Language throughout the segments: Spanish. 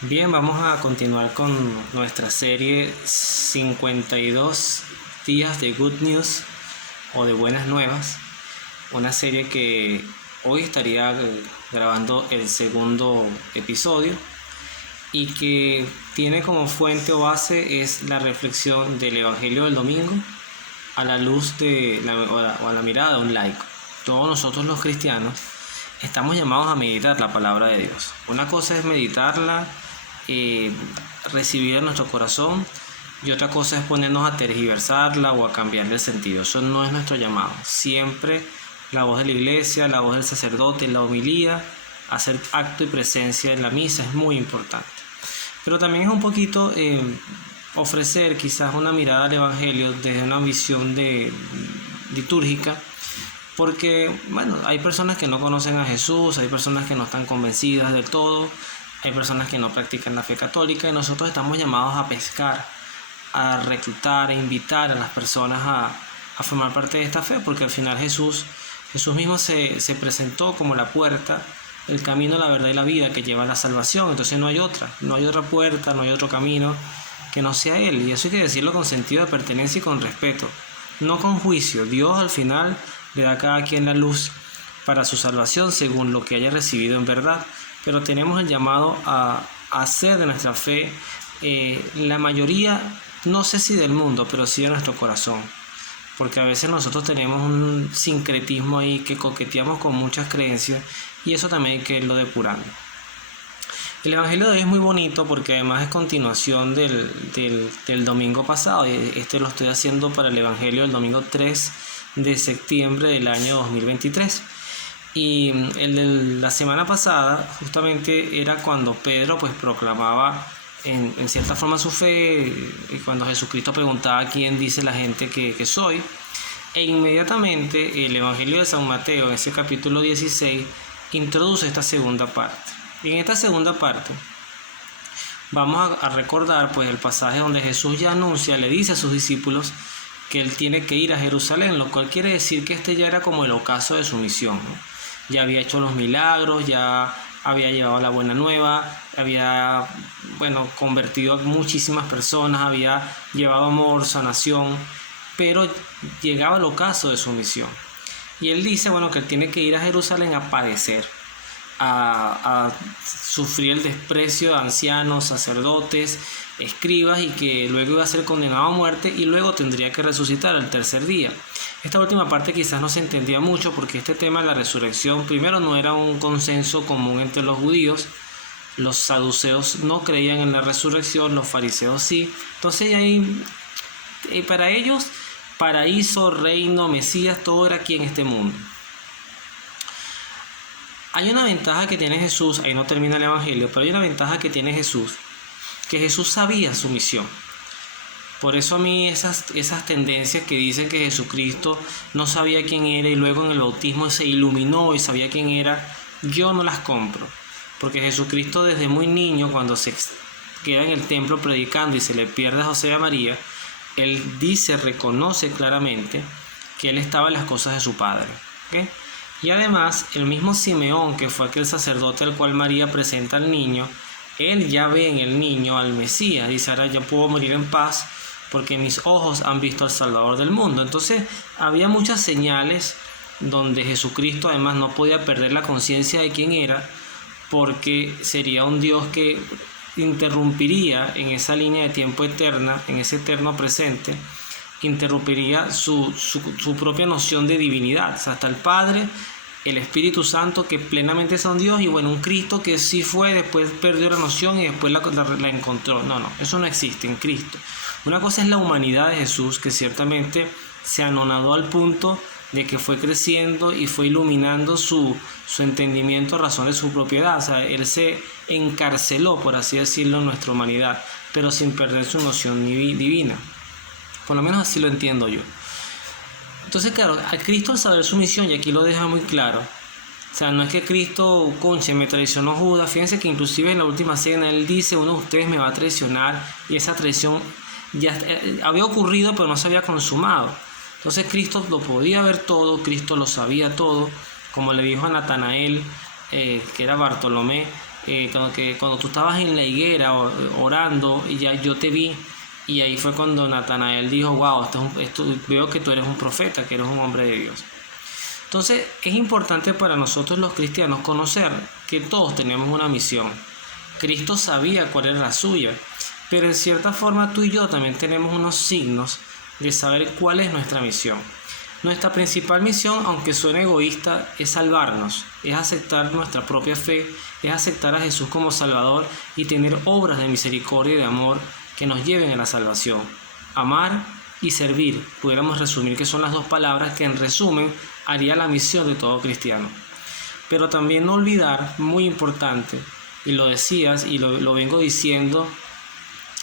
Bien, vamos a continuar con nuestra serie 52 días de Good News o de Buenas Nuevas, una serie que hoy estaría grabando el segundo episodio y que tiene como fuente o base es la reflexión del Evangelio del domingo a la luz de o a la mirada de un laico. Todos nosotros los cristianos estamos llamados a meditar la palabra de Dios. Una cosa es meditarla, recibir en nuestro corazón, y otra cosa es ponernos a tergiversarla o a cambiarle el sentido. Eso no es nuestro llamado. Siempre la voz de la iglesia, la voz del sacerdote, la homilía, hacer acto y presencia en la misa es muy importante. Pero también es un poquito ofrecer quizás una mirada al Evangelio desde una visión litúrgica, porque hay personas que no conocen a Jesús, hay personas que no están convencidas del todo, hay personas que no practican la fe católica, y nosotros estamos llamados a pescar, a reclutar, a invitar a las personas a formar parte de esta fe, porque al final Jesús mismo se presentó como la puerta, el camino, la verdad y la vida que lleva a la salvación. Entonces no hay otra puerta, no hay otro camino que no sea Él, y eso hay que decirlo con sentido de pertenencia y con respeto, no con juicio. Dios al final le da a cada quien la luz para su salvación según lo que haya recibido en verdad, pero tenemos el llamado a hacer de nuestra fe la mayoría, no sé si del mundo, pero sí de nuestro corazón, porque a veces nosotros tenemos un sincretismo ahí que coqueteamos con muchas creencias, y eso también hay que irlo depurando. El Evangelio de hoy es muy bonito porque además es continuación del domingo pasado. Lo estoy haciendo para el Evangelio del domingo 3 de septiembre del año 2023. Y el de la semana pasada justamente era cuando Pedro proclamaba en cierta forma su fe, y cuando Jesucristo preguntaba quién dice la gente que soy. E inmediatamente el Evangelio de San Mateo, en ese capítulo 16, introduce esta segunda parte. Y en esta segunda parte vamos a recordar el pasaje donde Jesús ya anuncia, le dice a sus discípulos que Él tiene que ir a Jerusalén, lo cual quiere decir que este ya era como el ocaso de su misión, ¿no? Ya había hecho los milagros, ya había llevado la buena nueva, había convertido a muchísimas personas, había llevado amor, sanación, pero llegaba el ocaso de su misión. Y Él dice que Él tiene que ir a Jerusalén a padecer, a sufrir el desprecio de ancianos, sacerdotes, escribas, y que luego iba a ser condenado a muerte y luego tendría que resucitar al tercer día. Esta última parte quizás no se entendía mucho porque este tema de la resurrección, primero, no era un consenso común entre los judíos. Los saduceos no creían en la resurrección, los fariseos sí. Entonces para ellos, paraíso, reino, Mesías, todo era aquí en este mundo. Hay una ventaja que tiene Jesús, ahí no termina el Evangelio, pero hay una ventaja que tiene Jesús, que Jesús sabía su misión. Por eso a mí esas tendencias que dicen que Jesucristo no sabía quién era y luego en el bautismo se iluminó y sabía quién era, yo no las compro. Porque Jesucristo desde muy niño, cuando se queda en el templo predicando y se le pierde a José y a María, Él reconoce claramente que Él estaba en las cosas de su Padre, ¿okay? Y además, el mismo Simeón, que fue aquel sacerdote al cual María presenta al niño, él ya ve en el niño al Mesías. Dice: ahora ya puedo morir en paz porque mis ojos han visto al Salvador del mundo. Entonces, había muchas señales donde Jesucristo además no podía perder la conciencia de quién era, porque sería un Dios que interrumpiría en esa línea de tiempo eterna, en ese eterno presente, interrumpiría su propia noción de divinidad. O sea, hasta el Padre, el Espíritu Santo, que plenamente son Dios, y un Cristo que sí fue, después perdió la noción y después la encontró. No, eso no existe en Cristo. Una cosa es la humanidad de Jesús, que ciertamente se anonadó al punto de que fue creciendo y fue iluminando su entendimiento a razón de su propiedad. O sea, Él se encarceló, por así decirlo, en nuestra humanidad, pero sin perder su noción divina. Por lo menos así lo entiendo yo. Entonces, claro, a Cristo, al saber su misión, y aquí lo deja muy claro, o sea, no es que Cristo, me traicionó Judas. Fíjense que inclusive en la última cena Él dice: uno de ustedes me va a traicionar, y esa traición ya había ocurrido, pero no se había consumado. Entonces Cristo lo podía ver todo, Cristo lo sabía todo, como le dijo a Natanael, que era Bartolomé, cuando tú estabas en la higuera orando, y ya yo te vi, y ahí fue cuando Natanael dijo, wow, veo que tú eres un profeta, que eres un hombre de Dios. Entonces es importante para nosotros los cristianos conocer que todos tenemos una misión. Cristo sabía cuál era la suya, pero en cierta forma tú y yo también tenemos unos signos de saber cuál es nuestra misión. Nuestra principal misión, aunque suene egoísta, es salvarnos, es aceptar nuestra propia fe, es aceptar a Jesús como Salvador y tener obras de misericordia y de amor que nos lleven a la salvación. Amar y servir, pudiéramos resumir que son las dos palabras que en resumen haría la misión de todo cristiano. Pero también no olvidar, muy importante, y lo decías y lo vengo diciendo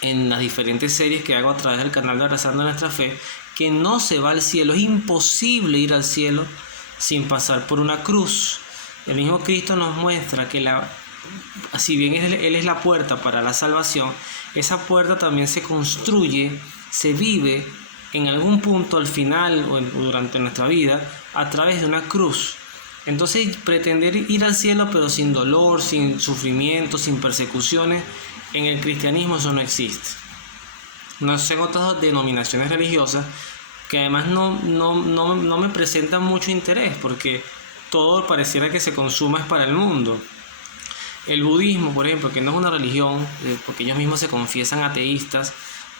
en las diferentes series que hago a través del canal de Abrazando Nuestra Fe, que no se va al cielo, es imposible ir al cielo sin pasar por una cruz. El mismo Cristo nos muestra que si bien Él es la puerta para la salvación, esa puerta también se construye, se vive en algún punto al final o durante nuestra vida a través de una cruz. Entonces pretender ir al cielo pero sin dolor, sin sufrimiento, sin persecuciones, en el cristianismo eso no existe. No sé en otras denominaciones religiosas que además no me presentan mucho interés porque todo pareciera que se consuma es para el mundo. El budismo, por ejemplo, que no es una religión, porque ellos mismos se confiesan ateístas,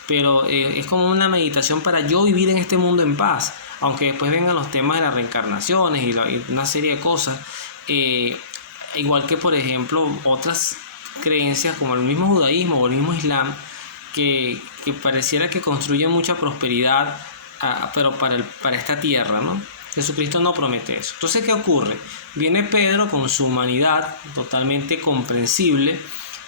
pero es como una meditación para yo vivir en este mundo en paz, aunque después vengan los temas de las reencarnaciones y una serie de cosas, igual que por ejemplo otras creencias como el mismo judaísmo o el mismo islam, que pareciera que construyen mucha prosperidad, pero para esta tierra, ¿no? Jesucristo no promete eso. Entonces, ¿qué ocurre? Viene Pedro con su humanidad totalmente comprensible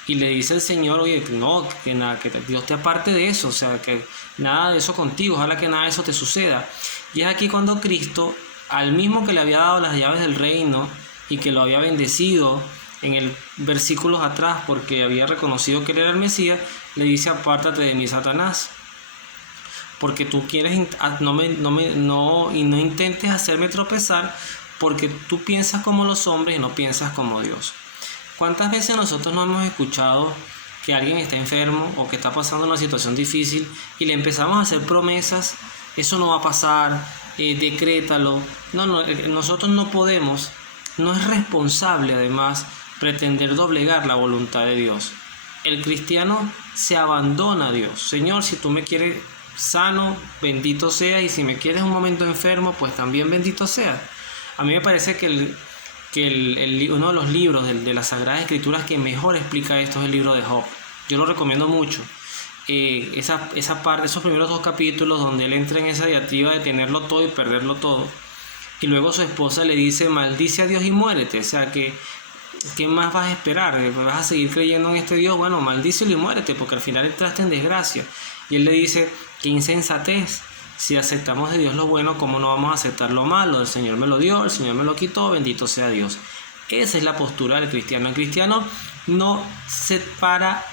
y le dice al Señor, oye, no, que Dios te aparte de eso, o sea, que nada de eso contigo, ojalá que nada de eso te suceda. Y es aquí cuando Cristo, al mismo que le había dado las llaves del reino y que lo había bendecido en el versículos atrás porque había reconocido que él era el Mesías, le dice, apártate de mí, Satanás, porque tú quieres, no intentes hacerme tropezar, porque tú piensas como los hombres y no piensas como Dios. ¿Cuántas veces nosotros no hemos escuchado que alguien está enfermo o que está pasando una situación difícil y le empezamos a hacer promesas? Eso no va a pasar, decrétalo. Nosotros no podemos, no es responsable además pretender doblegar la voluntad de Dios. El cristiano se abandona a Dios. Señor, si tú me quieres sano, bendito sea, y si me quieres un momento enfermo, pues también bendito sea. A mí me parece que uno de los libros de las Sagradas Escrituras que mejor explica esto es el libro de Job. Yo lo recomiendo mucho. Esa parte, esos primeros 2 capítulos donde él entra en esa diatriba de tenerlo todo y perderlo todo, y luego su esposa le dice, maldice a Dios y muérete. O sea, ¿qué más vas a esperar? ¿Vas a seguir creyendo en este Dios? Bueno, maldícelo y muérete, porque al final entraste en desgracia. Y él le dice, qué insensatez, si aceptamos de Dios lo bueno, ¿cómo no vamos a aceptar lo malo? El Señor me lo dio, el Señor me lo quitó, bendito sea Dios. Esa es la postura del cristiano. El cristiano no se para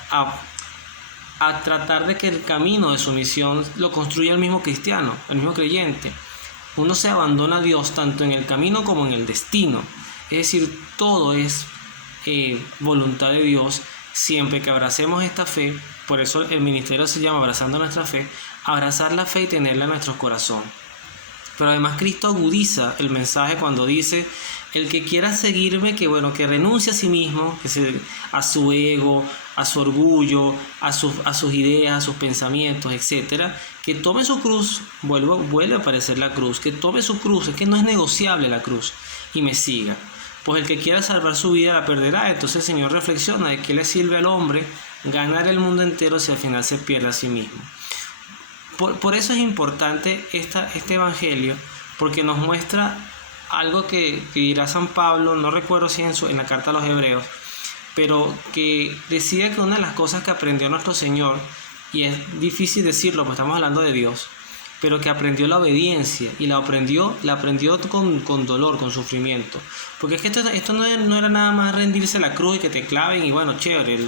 a tratar de que el camino de su misión lo construya el mismo cristiano, el mismo creyente. Uno se abandona a Dios tanto en el camino como en el destino. Es decir, todo es voluntad de Dios, siempre que abracemos esta fe. Por eso el ministerio se llama Abrazando Nuestra Fe, abrazar la fe y tenerla en nuestro corazón. Pero además Cristo agudiza el mensaje cuando dice, el que quiera seguirme, que renuncie a sí mismo, a su ego, a su orgullo, a sus ideas, a sus pensamientos, etc. Que tome su cruz, vuelve a aparecer la cruz, que tome su cruz, es que no es negociable la cruz, y me siga. Pues el que quiera salvar su vida la perderá. Entonces el Señor reflexiona de qué le sirve al hombre ganar el mundo entero si al final se pierde a sí mismo. Por eso es importante este evangelio, porque nos muestra algo que dirá San Pablo, no recuerdo si en la carta a los Hebreos, pero que decía que una de las cosas que aprendió nuestro Señor, y es difícil decirlo, pues estamos hablando de Dios, pero que aprendió la obediencia, y la aprendió con dolor, con sufrimiento. Porque es que esto no era nada más rendirse a la cruz y que te claven y bueno, chévere,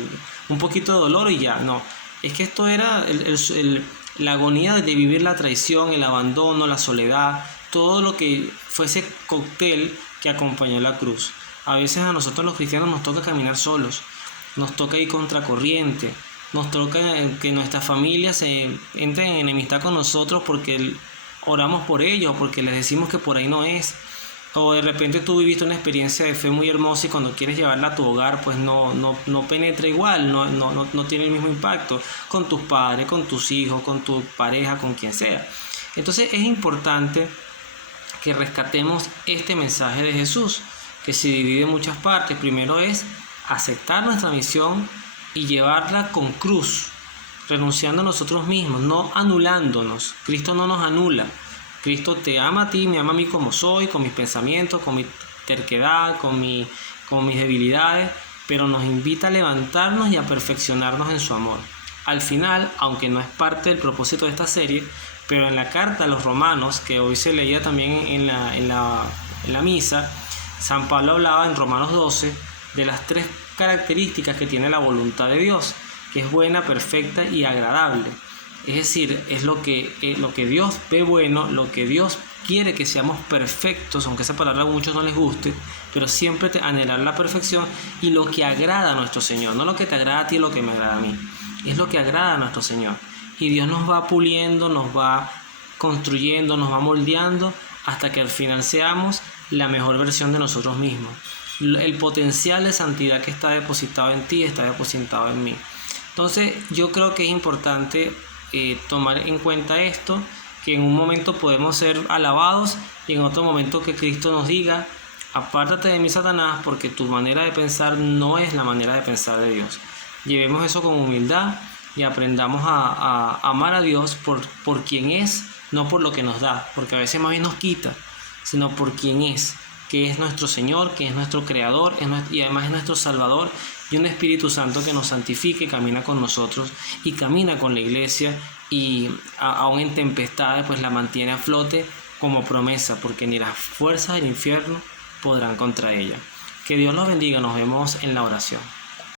un poquito de dolor y ya. No, es que esto era la agonía de vivir la traición, el abandono, la soledad, todo lo que fue ese cóctel que acompañó la cruz. A veces a nosotros los cristianos nos toca caminar solos, nos toca ir contracorriente, nos toca que nuestras familias se entren en enemistad con nosotros porque oramos por ellos, o porque les decimos que por ahí no es. O de repente tú viviste una experiencia de fe muy hermosa y cuando quieres llevarla a tu hogar, pues no penetra igual, no tiene el mismo impacto con tus padres, con tus hijos, con tu pareja, con quien sea. Entonces es importante que rescatemos este mensaje de Jesús, que se divide en muchas partes. Primero es aceptar nuestra misión y llevarla con cruz, renunciando a nosotros mismos, no anulándonos. Cristo no nos anula. Cristo te ama a ti, me ama a mí como soy, con mis pensamientos, con mi terquedad, con mis debilidades, pero nos invita a levantarnos y a perfeccionarnos en su amor. Al final, aunque no es parte del propósito de esta serie, pero en la carta a los Romanos, que hoy se leía también en la misa, San Pablo hablaba en Romanos 12 de las 3 características que tiene la voluntad de Dios, que es buena, perfecta y agradable. Es decir, es lo que Dios ve bueno, lo que Dios quiere que seamos perfectos, aunque esa palabra a muchos no les guste, pero siempre anhelar la perfección, y lo que agrada a nuestro Señor, no lo que te agrada a ti, lo que me agrada a mí, es lo que agrada a nuestro Señor. Y Dios nos va puliendo, nos va construyendo, nos va moldeando, hasta que al final seamos la mejor versión de nosotros mismos. El potencial de santidad que está depositado en ti, está depositado en mí. Entonces yo creo que es importante tomar en cuenta esto, que en un momento podemos ser alabados y en otro momento que Cristo nos diga: apártate de mí, Satanás, porque tu manera de pensar no es la manera de pensar de Dios. Llevemos eso con humildad y aprendamos a amar a Dios por quien es, no por lo que nos da, porque a veces más bien nos quita, sino por quien es, que es nuestro Señor, que es nuestro Creador, y además es nuestro Salvador, y un Espíritu Santo que nos santifique, camina con nosotros y camina con la iglesia, y aún en tempestades pues la mantiene a flote como promesa, porque ni las fuerzas del infierno podrán contra ella. Que Dios los bendiga, nos vemos en la oración.